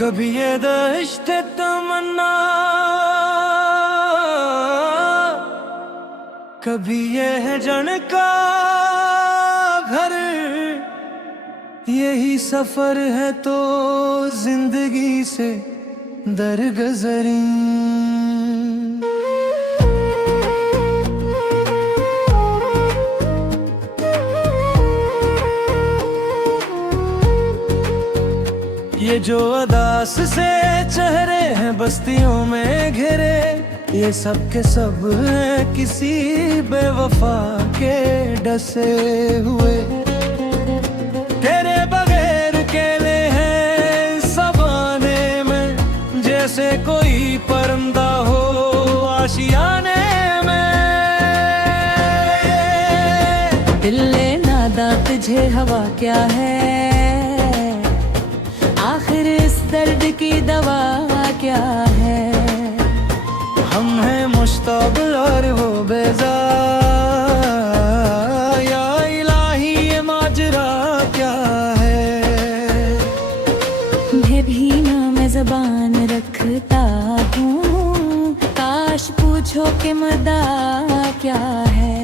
कभी ये दहिश्त तमन्ना, कभी ये है जन का घर। यही सफर है तो जिंदगी से दरगुजरी। ये जो अदास से चेहरे हैं बस्तियों में घिरे, ये सब के सब हैं किसी बेवफा के डसे हुए। तेरे बगैर अकेले हैं सवाने में, जैसे कोई परिंदा हो आशियाने में। दिल ले नादा तुझे हवा क्या है, आखिर इस दर्द की दवा क्या है। हम हैं मुश्ताक और वो बेजार, या इलाही ये माजरा क्या है। मैं भी ना मैं ज़बान रखता हूँ, काश पूछो कि मदा क्या है।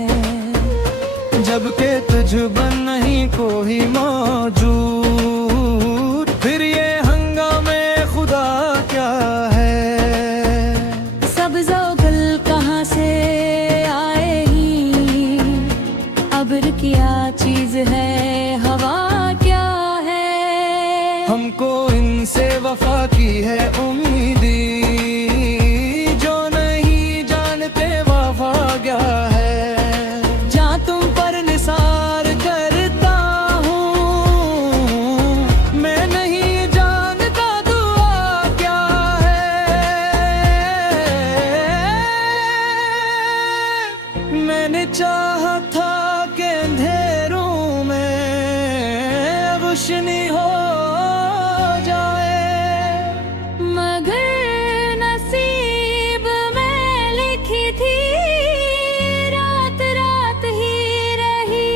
जबकि तुझ बन नहीं कोई मौजूद, फिर ये हंगामे खुदा क्या है। सब्ज़ो गल कहाँ से आए ही, अब्र क्या चीज़ है, हवा क्या है। हमको इनसे वफा की है उम्मीदी, जो नहीं जानते वफा क्या है। जहाँ तुम पर निसार करता हूँ, मैं नहीं जानता दुआ क्या है। मैंने चाहा था कि अंधेरों में रोशनी हो जाए, मगर नसीब में लिखी थी रात रात ही रही।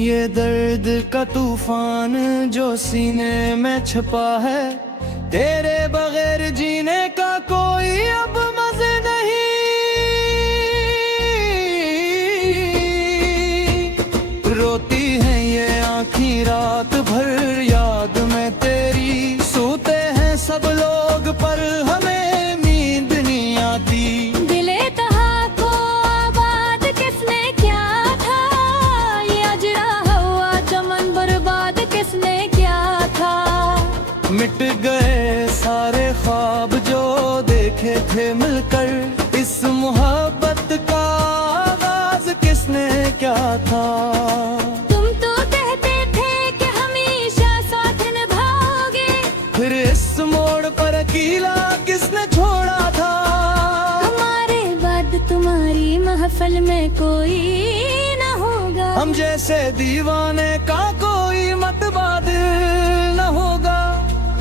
ये दर्द का तूफान जो सीने में छुपा है, तेरे बगैर जीने का कोई अब मज़े नहीं। रोती हैं ये आँखें रात भर याद में तेरी, सोते हैं सब लोग पर हमें नींद नहीं आती। दिले तहा को आबाद किसने क्या था, ये अजरा हुआ चमन बर्बाद किसने क्या था। मिट गए सारे ख्वाब जो देखे थे मिलकर, इस मोहब्बत का आगाज किसने क्या था। तुम तो कहते थे कि हमेशा साथ निभाओगे, फिर इस मोड़ पर अकेला किसने छोड़ा था। हमारे बाद तुम्हारी महफिल में कोई न होगा, हम जैसे दीवाने का कोई मतबादिल न होगा।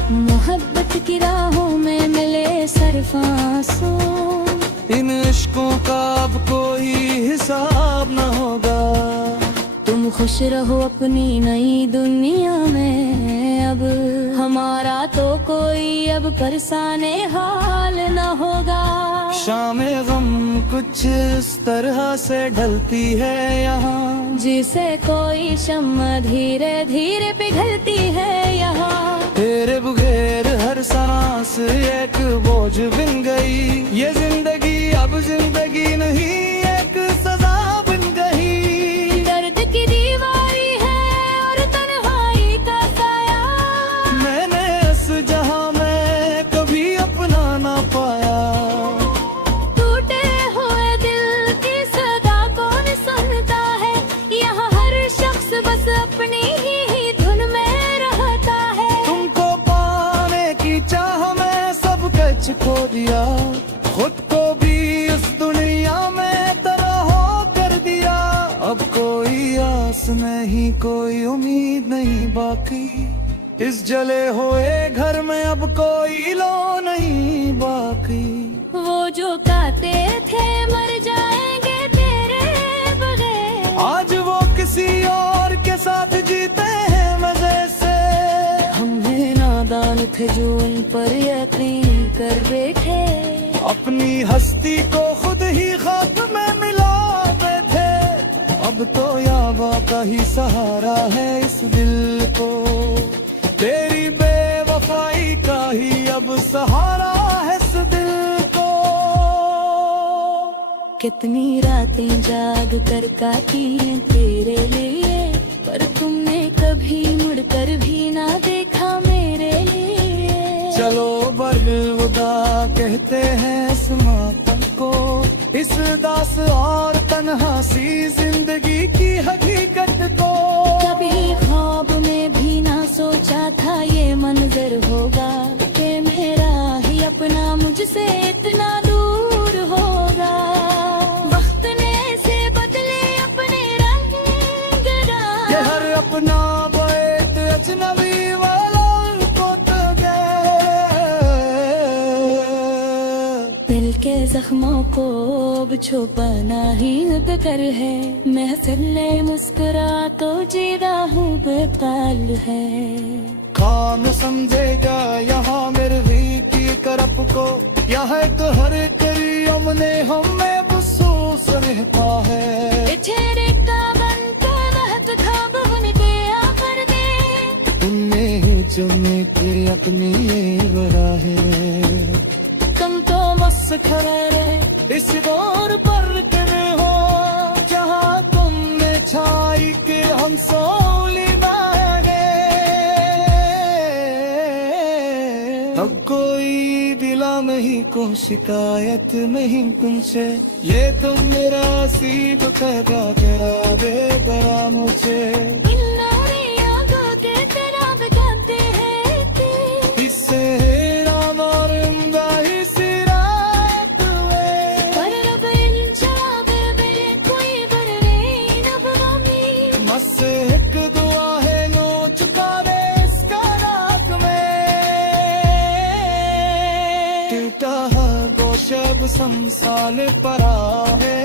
मोहब्बत की राहों में मिले सरफासों, इन इश्कों का अब कोई हिसाब न होगा। तुम खुश रहो अपनी नई दुनिया में, अब हमारा तो कोई अब परेशाने हाल न होगा। शामे गम कुछ इस तरह से ढलती है यहाँ, जिसे कोई शम्मा धीरे धीरे पिघलती है यहाँ। तेरे बगैर हर सांस एक बोझ बन गई, ये जिंदगी अब जिंदगी नहीं एक सजा बन गई। दर्द की दीवारी है और तन्हाई का साया, मैंने इस जहां में कभी अपना ना पाया। टूटे हुए दिल की सदा कौन सुनता है, यहाँ हर शख्स बस अपनी ही धुन में रहता है। तुमको पाने की चाह में सब कुछ खो दिया, खुद को भी इस दुनिया में तन्हा कर दिया। अब कोई आस नहीं कोई उम्मीद नहीं बाकी, इस जले हुए घर में अब कोई लो नहीं बाकी। वो जो कहते थे मर जाएंगे तेरे बगैर, आज वो किसी और के साथ जीते हैं मजे से। हमने नादान थे जो उन पर यकीन कर बैठे। अपनी हस्ती को खुद ही खाक में मिला बैठे। अब तो याबा का ही सहारा है इस दिल को, तेरी बेवफाई का ही अब सहारा है इस दिल को। कितनी रातें जाग कर काटी हैं तेरे लिए, पर तुमने कभी मुड़कर भी ना देखा मेरे लिए। चलो बरवदा कहते हैं इस मातम को, इस दास और तन्हा सी जिंदगी की हकीकत को। कभी ख्वाब में भी ना सोचा था ये मंजर होगा, कि मेरा ही अपना मुझसे इतना दूर होगा। वक्त ने ऐसे बदले अपने रंग डाल, ये हर अपना बैत अजनबी वाला को तो गए। दिल के जख्मों को अब छुपाना ही बेकार है। महफिले मुस्कुरा तो जीदा हूँ बेताल है। काम समझेगा यहाँ मेरी की करप को, यहाँ तो हर करियम ने हमें महसूस रहता है। चेहरे का बन के महत खाब बन के आकर दे, उनमें जमे के अपनी ये बड़ा है। तुम तो मस्खरे इस दौर पर करे हो, जहाँ तुमने छाई के हम सोली बागे। अब कोई दिला नहीं को शिकायत नहीं तुमसे, ये तुम मेरा सीध कहता जरा बेदरा मुझे। इन लोरी आंखों के तेरा बिगाड़ते हैं ते। इससे राम और उम्दा ही सिरात हुए। पर रब इन जवाबे में कोई बरवे न बगामी। मस्से एक दुआ है नो चुका दे इसका रात में। टूटा है गोशब समसाल परा है।